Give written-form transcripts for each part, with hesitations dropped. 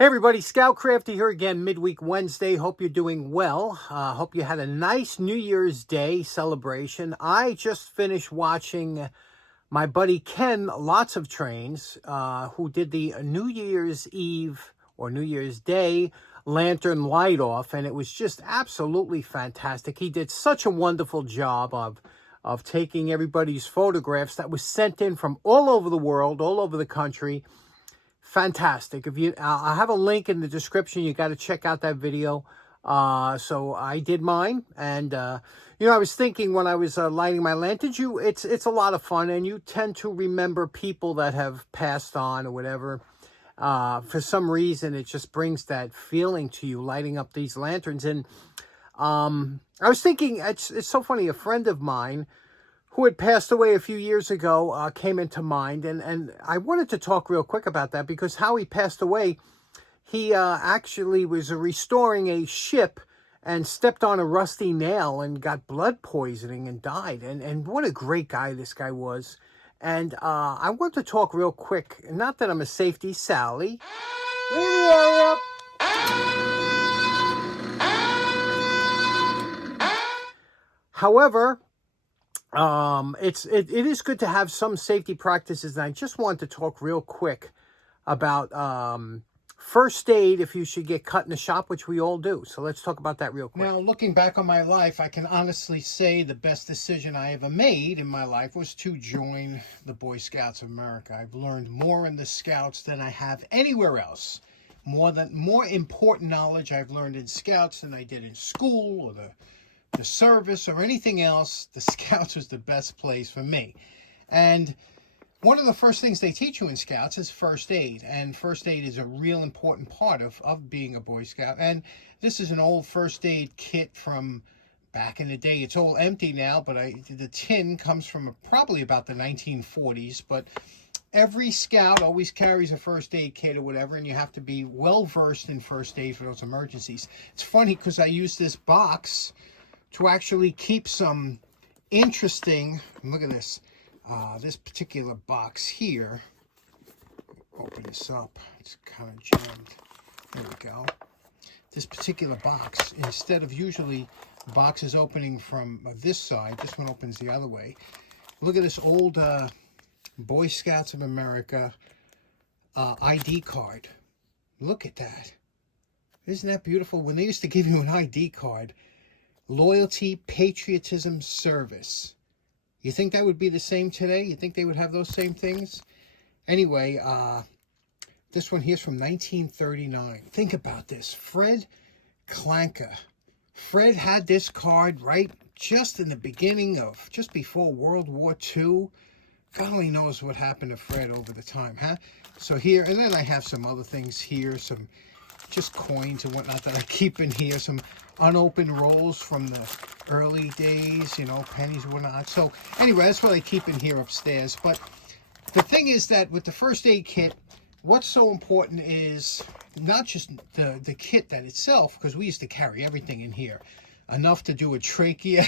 Hey everybody, Scout Crafty here again, midweek Wednesday. Hope you're doing well. Hope you had a nice New Year's Day celebration. I just finished watching my buddy Ken Lots of Trains, who did the New Year's Eve or New Year's Day lantern light off, and it was just absolutely fantastic. He did such a wonderful job of taking everybody's photographs that was sent in from all over the world, all over the country. Fantastic. If you, I have a link in the description. You got to check out that video. So I did mine, and I was thinking when I was lighting my lanterns, it's a lot of fun, and you tend to remember people that have passed on or whatever. For some reason, it just brings that feeling to you lighting up these lanterns. And I was thinking, it's so funny. A friend of mine who had passed away a few years ago came into mind. And I wanted to talk real quick about that because how he passed away, he actually was restoring a ship and stepped on a rusty nail and got blood poisoning and died. And what a great guy this guy was. And I want to talk real quick, not that I'm a safety Sally. However, it is good to have some safety practices, and I just want to talk real quick about first aid if you should get cut in the shop, which we all do. So let's talk about that real quick. Now, looking back on my life, I can honestly say the best decision I ever made in my life was to join the Boy Scouts of America. I've learned more in the Scouts than I have anywhere else. More important knowledge I've learned in Scouts than I did in school or the service or anything else. The Scouts was the best place for me. And one of the first things they teach you in Scouts is first aid. And first aid is a real important part of being a Boy Scout. And this is an old first aid kit from back in the day. It's all empty now, but the tin comes from probably about the 1940s. But every Scout always carries a first aid kit or whatever, and you have to be well versed in first aid for those emergencies. It's funny because I use this box to actually keep some interesting, look at this, this particular box here. Open this up, it's kind of jammed. There we go. This particular box, instead of usually boxes opening from this side, this one opens the other way. Look at this old Boy Scouts of America ID card. Look at that. Isn't that beautiful? When they used to give you an ID card, loyalty, patriotism, service. You think that would be the same today? You think they would have those same things? Anyway, this one here's from 1939. Think about this. Fred Klanka. Fred had this card right just in the beginning of, just before World War II. God only knows what happened to Fred over the time, huh? So here, and then I have some other things here, some just coins and whatnot that I keep in here, some unopened rolls from the early days, pennies and whatnot. So anyway, that's what I keep in here upstairs. But the thing is that with the first aid kit, what's so important is not just the kit that itself, because we used to carry everything in here, enough to do a trachea,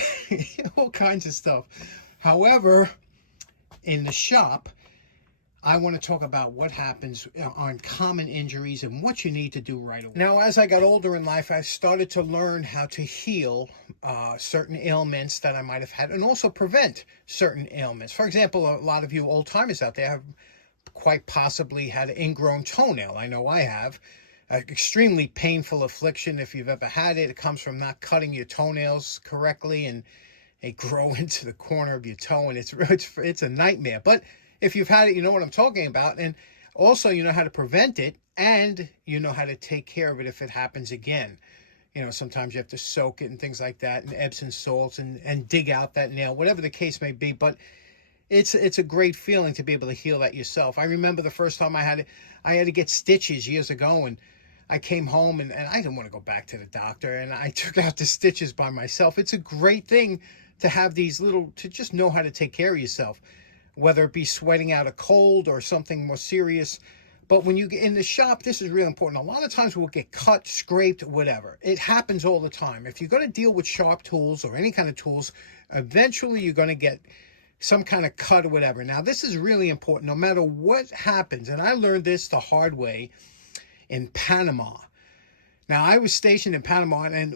all kinds of stuff. However, in the shop, I want to talk about what happens on common injuries and what you need to do right away. Now, as I got older in life, I started to learn how to heal certain ailments that I might have had and also prevent certain ailments. For example, a lot of you old timers out there have quite possibly had an ingrown toenail. I know I have. Extremely painful affliction if you've ever had it. It comes from not cutting your toenails correctly and they grow into the corner of your toe, and it's a nightmare. But if you've had it, you know what I'm talking about. And also, you know how to prevent it, and you know how to take care of it if it happens again. Sometimes you have to soak it and things like that, and Epsom salts, and dig out that nail, whatever the case may be. But it's a great feeling to be able to heal that yourself. I remember the first time I had to get stitches years ago, and I came home, and I didn't want to go back to the doctor, and I took out the stitches by myself. It's a great thing to have these to just know how to take care of yourself, whether it be sweating out a cold or something more serious. But when you get in the shop, this is really important. A lot of times we'll get cut, scraped, whatever. It happens all the time. If you're going to deal with sharp tools or any kind of tools, eventually you're going to get some kind of cut or whatever. Now, this is really important no matter what happens. And I learned this the hard way. in Panama. Now, I was stationed in Panama, and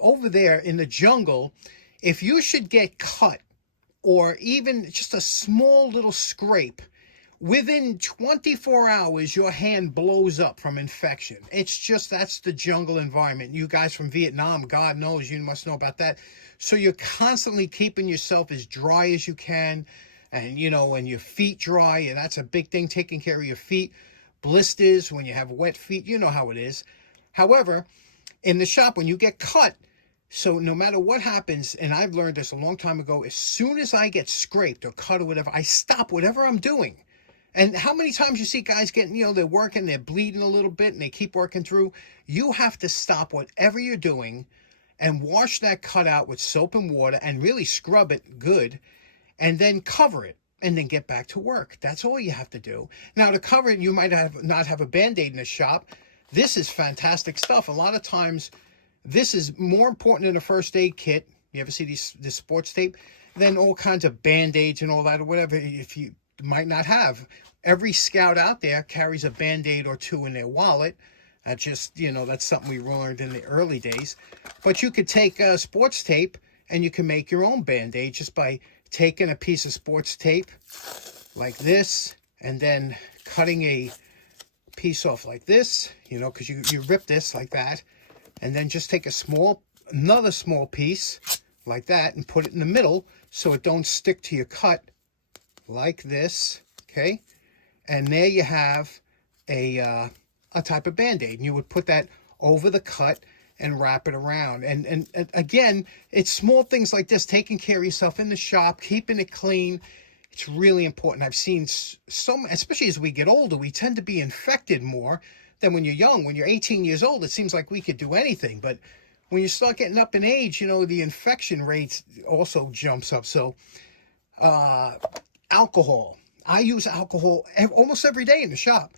over there in the jungle, if you should get cut or even just a small little scrape, within 24 hours, your hand blows up from infection. It's just, that's the jungle environment. You guys from Vietnam, God knows, you must know about that. So you're constantly keeping yourself as dry as you can, and, you know, and your feet dry, and that's a big thing, taking care of your feet. Blisters, when you have wet feet, you know how it is. However, in the shop, when you get cut, so no matter what happens, and I've learned this a long time ago, as soon as I get scraped or cut or whatever, I stop whatever I'm doing. And how many times you see guys getting, you know, they're working, they're bleeding a little bit, and they keep working through. You have to stop whatever you're doing and wash that cut out with soap and water and really scrub it good, and then cover it and then get back to work. That's all you have to do. Now, to cover it, you might not have a Band-Aid in the shop. This is fantastic stuff. A lot of times, this is more important than a first aid kit. You ever see this sports tape? Than all kinds of Band-Aids and all that, or whatever, if you might not have. Every scout out there carries a Band-Aid or two in their wallet. Just, you know, that's something we learned in the early days. But you could take sports tape and you can make your own Band-Aid just by taking a piece of sports tape like this and then cutting a piece off like this, you know, because you rip this like that, and then just take another small piece like that and put it in the middle so it don't stick to your cut like this, okay? And there you have a type of Band-Aid, and you would put that over the cut and wrap it around. And again, it's small things like this, taking care of yourself in the shop, keeping it clean. It's really important. I've seen some, especially as we get older, we tend to be infected more than when you're young. When you're 18 years old, it seems like we could do anything. But when you start getting up in age, you know, the infection rate also jumps up. So alcohol. I use alcohol almost every day in the shop.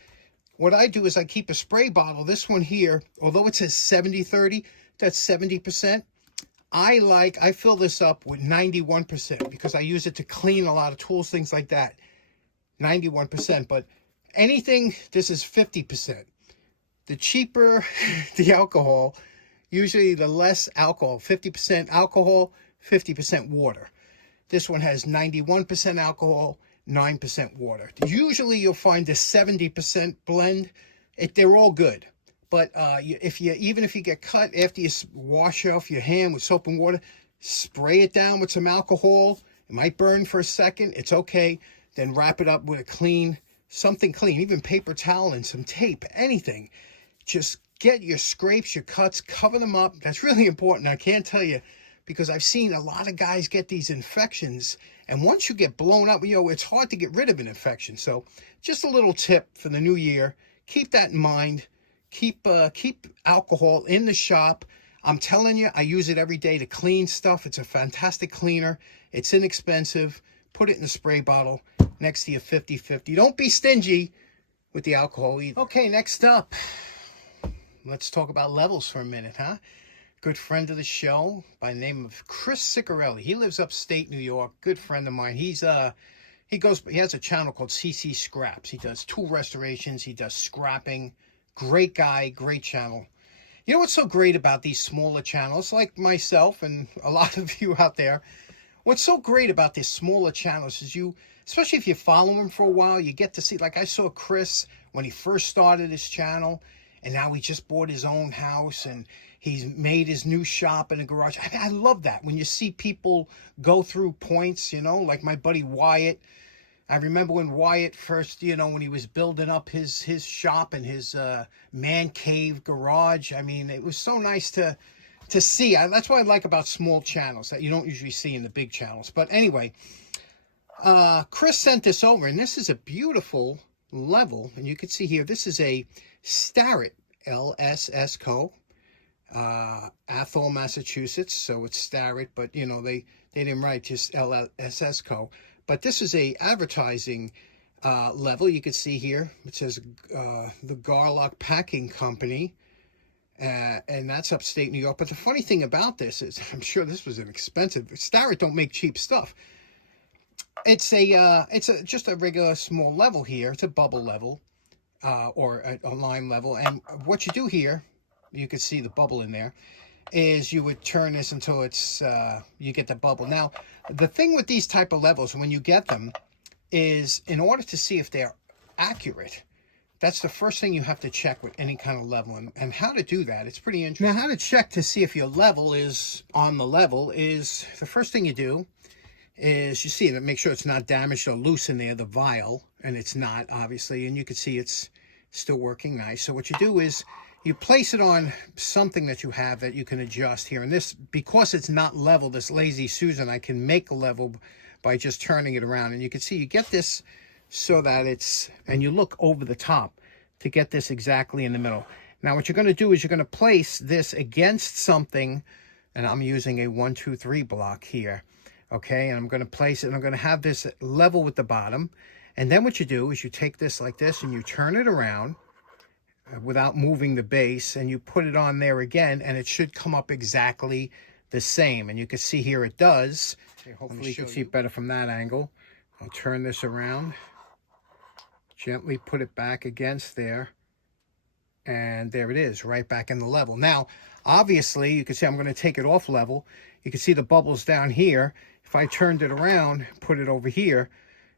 What I do is I keep a spray bottle. This one here, although it says 70-30, that's 70%. I fill this up with 91% because I use it to clean a lot of tools, things like that. 91%, but anything, this is 50%. The cheaper the alcohol, usually the less alcohol. 50% alcohol, 50% water. This one has 91% alcohol, 9% water. Usually you'll find a 70% blend. They're all good. But even if you get cut, after you wash off your hand with soap and water, spray it down with some alcohol. It might burn for a second. It's okay. Then wrap it up with something clean, even paper towel and some tape, anything. Just get your scrapes, your cuts, cover them up. That's really important. I can't tell you, because I've seen a lot of guys get these infections. And once you get blown up, you know, it's hard to get rid of an infection. So just a little tip for the new year. Keep that in mind. Keep alcohol in the shop. I'm telling you, I use it every day to clean stuff. It's a fantastic cleaner. It's inexpensive. Put it in a spray bottle next to your 50-50. Don't be stingy with the alcohol either. Okay, next up, let's talk about levels for a minute, huh? Good friend of the show by the name of Chris Ciccarelli. He lives upstate New York. Good friend of mine. He has a channel called CC Scraps. He does tool restorations. He does scrapping. Great guy, great channel. You know what's so great about these smaller channels, like myself and a lot of you out there? What's so great about these smaller channels is especially if you follow him for a while, you get to see, like I saw Chris when he first started his channel, and now he just bought his own house, and he's made his new shop in a garage. I love that. When you see people go through points, you know, like my buddy Wyatt. I remember when Wyatt first, you know, when he was building up his shop and his man cave garage. I mean, it was so nice to see. That's what I like about small channels that you don't usually see in the big channels. But anyway, Chris sent this over, and this is a beautiful level. And you can see here, this is a Starrett LSS Co. Athol, Massachusetts. So it's Starrett, but, you know, they didn't write just LSS Co. But this is a advertising level. You can see here, it says the Garlock Packing Company, and that's upstate New York. But the funny thing about this is, I'm sure this was expensive. Starrett don't make cheap stuff. It's just a regular small level here. It's a bubble level, or a lime level. And what you do here, you can see the bubble in there, is you would turn this until it's you get the bubble. Now, the thing with these type of levels, when you get them, is in order to see if they're accurate, that's the first thing you have to check with any kind of level. And how to do that, it's pretty interesting. Now, how to check to see if your level is on the level is, the first thing you do is you see it, make sure it's not damaged or loose in there, the vial, and it's not, obviously, and you can see it's still working nice. So what you do is you place it on something that you have that you can adjust here. And this, because it's not level, this Lazy Susan, I can make a level by just turning it around. And you can see you get this so that it's, and you look over the top to get this exactly in the middle. Now what you're going to do is you're going to place this against something, and I'm using a 1, 2, 3 block here, okay? And I'm going to place it, and I'm going to have this level with the bottom. And then what you do is you take this like this, and you turn it around without moving the base, and you put it on there again, and it should come up exactly the same. And you can see here it does. Okay, hopefully you can see it better from that angle. I'll turn this around, gently put it back against there, and there it is, right back in the level. Now, obviously, you can see I'm going to take it off level. You can see the bubbles down here. If I turned it around, put it over here,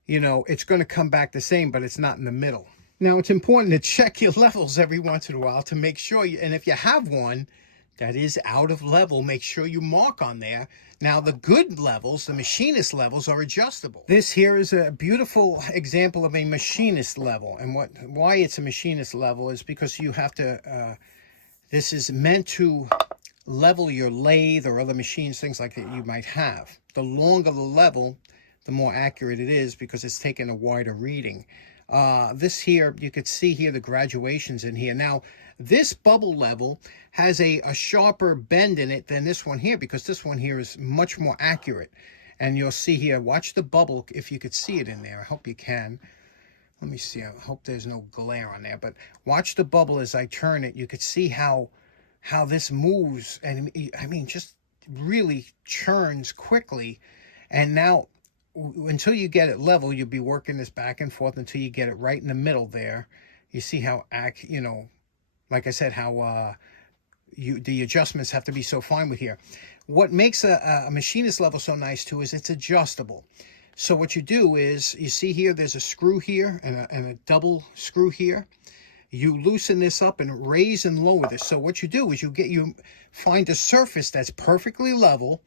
you know, it's going to come back the same, but it's not in the middle. Now, it's important to check your levels every once in a while to make sure you, and if you have one that is out of level, make sure you mark on there. Now, the good levels, the machinist levels, are adjustable. This here is a beautiful example of a machinist level. And why it's a machinist level is because you have to, this is meant to level your lathe or other machines, things like that you might have. The longer the level, the more accurate it is because it's taking a wider reading. This here, you could see here the graduations in here. Now, this bubble level has a sharper bend in it than this one here, because this one here is much more accurate. And you'll see here, watch the bubble, if you could see it in there. I hope you can. Let me see. I hope there's no glare on there. But watch the bubble as I turn it. You could see how this moves. And I mean, just really churns quickly. And now, until you get it level, you'll be working this back and forth until you get it right in the middle there. You see how, you know, like I said, how the adjustments have to be so fine with here. What makes a machinist level so nice too is it's adjustable. So what you do is, you see here, there's a screw here and a double screw here. You loosen this up and raise and lower this. So what you do is you find a surface that's perfectly level.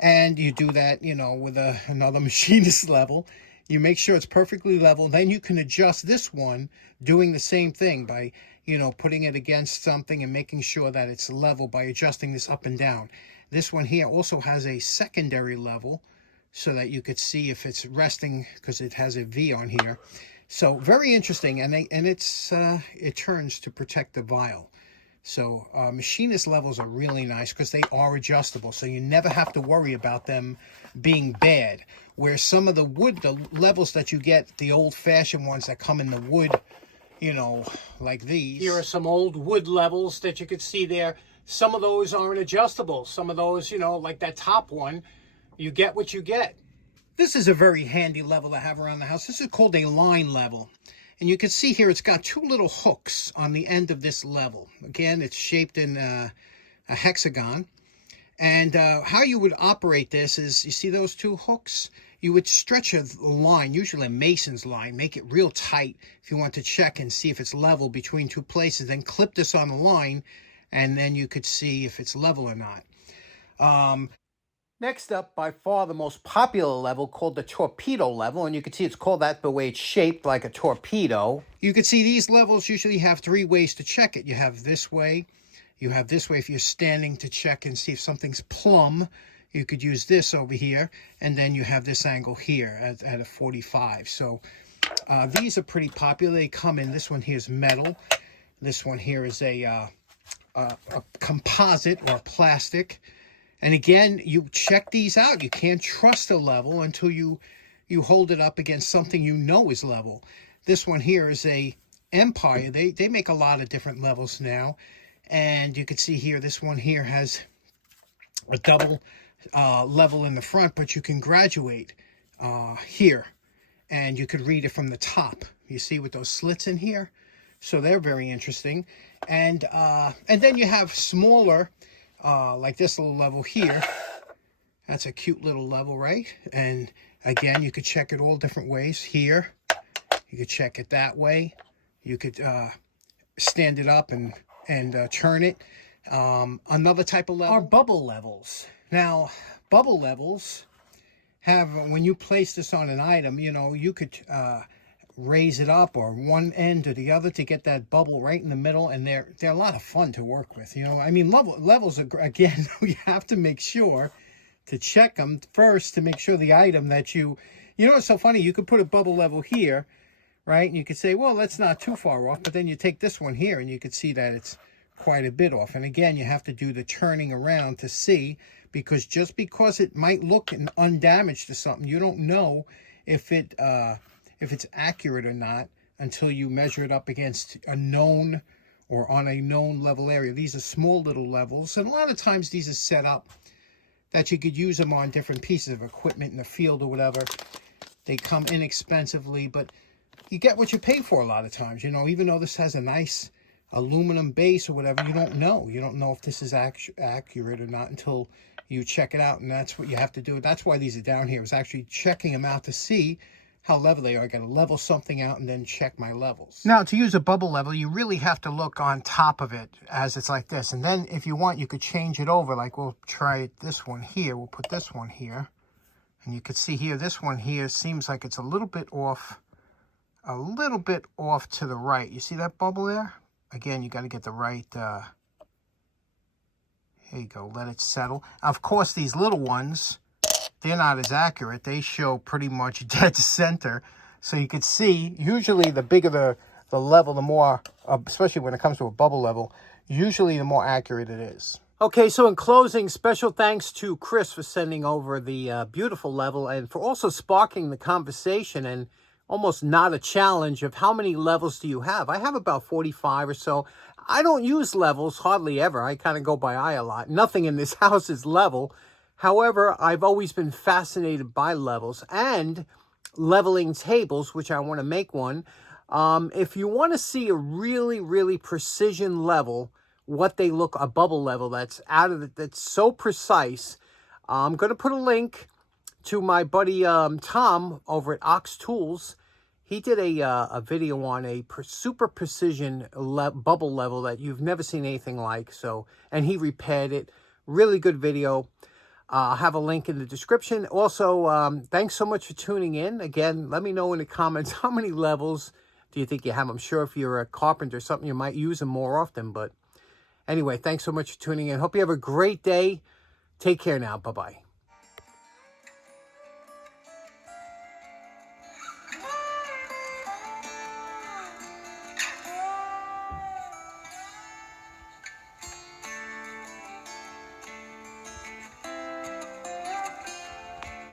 And you do that, you know, with another machinist level. You make sure it's perfectly level. Then you can adjust this one doing the same thing by, you know, putting it against something and making sure that it's level by adjusting this up and down. This one here also has a secondary level so that you could see if it's resting, because it has a V on here. So very interesting, and it turns to protect the vial. So machinist levels are really nice because they are adjustable, so you never have to worry about them being bad. Where some of the wood, the levels that you get, the old-fashioned ones that come in the wood, you know, like these. Here are some old wood levels that you could see there. Some of those aren't adjustable. Some of those, you know, like that top one, you get what you get. This is a very handy level to have around the house. This is called a line level. And you can see here it's got two little hooks on the end of this level. Again, it's shaped in a hexagon. And how you would operate this is, you see those two hooks? You would stretch a line, usually a mason's line, make it real tight if you want to check and see if it's level between two places. Then clip this on the line, and then you could see if it's level or not. Next up, by far the most popular level, called the torpedo level, and you can see it's called that the way it's shaped, like a torpedo. You can see these levels usually have 3 ways to check it. You have this way, you have this way if you're standing to check and see if something's plumb. You could use this over here, and then you have this angle here at a 45. So these are pretty popular. They come in, this one here is metal. This one here is a composite or plastic. And again, you check these out. You can't trust a level until you hold it up against something you know is level. This one here is a Empire. They make a lot of different levels now. And you can see here, this one here has a double level in the front, but you can graduate here. And you could read it from the top. You see with those slits in here? So they're very interesting. And then you have smaller, like this little level here. That's a cute little level, right? And again, you could check it all different ways. Here, you could check it that way. You could stand it up and turn it. Another type of level are bubble levels. Now, bubble levels have, when you place this on an item, you know, you could raise it up or one end or the other to get that bubble right in the middle, and they're a lot of fun to work with. You know, I mean, levels are, again, you have to make sure to check them first to make sure the item that you know, it's so funny, you could put a bubble level here, right? And you could say, well, that's not too far off, but then you take this one here and you could see that it's quite a bit off. And again, you have to do the turning around to see, because just because it might look undamaged to something, you don't know if it's accurate or not until you measure it up against a known or on a known level area. These are small little levels, and a lot of times these are set up that you could use them on different pieces of equipment in the field or whatever. They come inexpensively, but you get what you pay for a lot of times. You know, even though this has a nice aluminum base or whatever, you don't know. You don't know if this is accurate or not until you check it out, and that's what you have to do. That's why these are down here, is actually checking them out to see how level they are. I got to level something out and then check my levels. Now, to use a bubble level, you really have to look on top of it as it's like this. And then if you want, you could change it over. Like we'll try this one here. We'll put this one here. And you can see here, this one here seems like it's a little bit off to the right. You see that bubble there? Again, you got to get the right, here you go, let it settle. Of course, these little ones, they're not as accurate. They show pretty much dead center. So you could see, usually the bigger the level, the more, especially when it comes to a bubble level, usually the more accurate it is. Okay, so in closing, special thanks to Chris for sending over the beautiful level and for also sparking the conversation and almost not a challenge of how many levels do you have. I have about 45 or so. I don't use levels hardly ever. I kind of go by eye a lot. Nothing in this house is level. However, I've always been fascinated by levels and leveling tables, which I want to make one. If you want to see a really, really precision level, what they look, a bubble level that's that's so precise, I'm going to put a link to my buddy Tom over at Ox Tools. He did a video on a super precision bubble level that you've never seen anything like. So, and he repaired it. Really good video. I'll have a link in the description. Also, thanks so much for tuning in. Again, let me know in the comments how many levels do you think you have. I'm sure if you're a carpenter or something, you might use them more often. But anyway, thanks so much for tuning in. Hope you have a great day. Take care now. Bye-bye.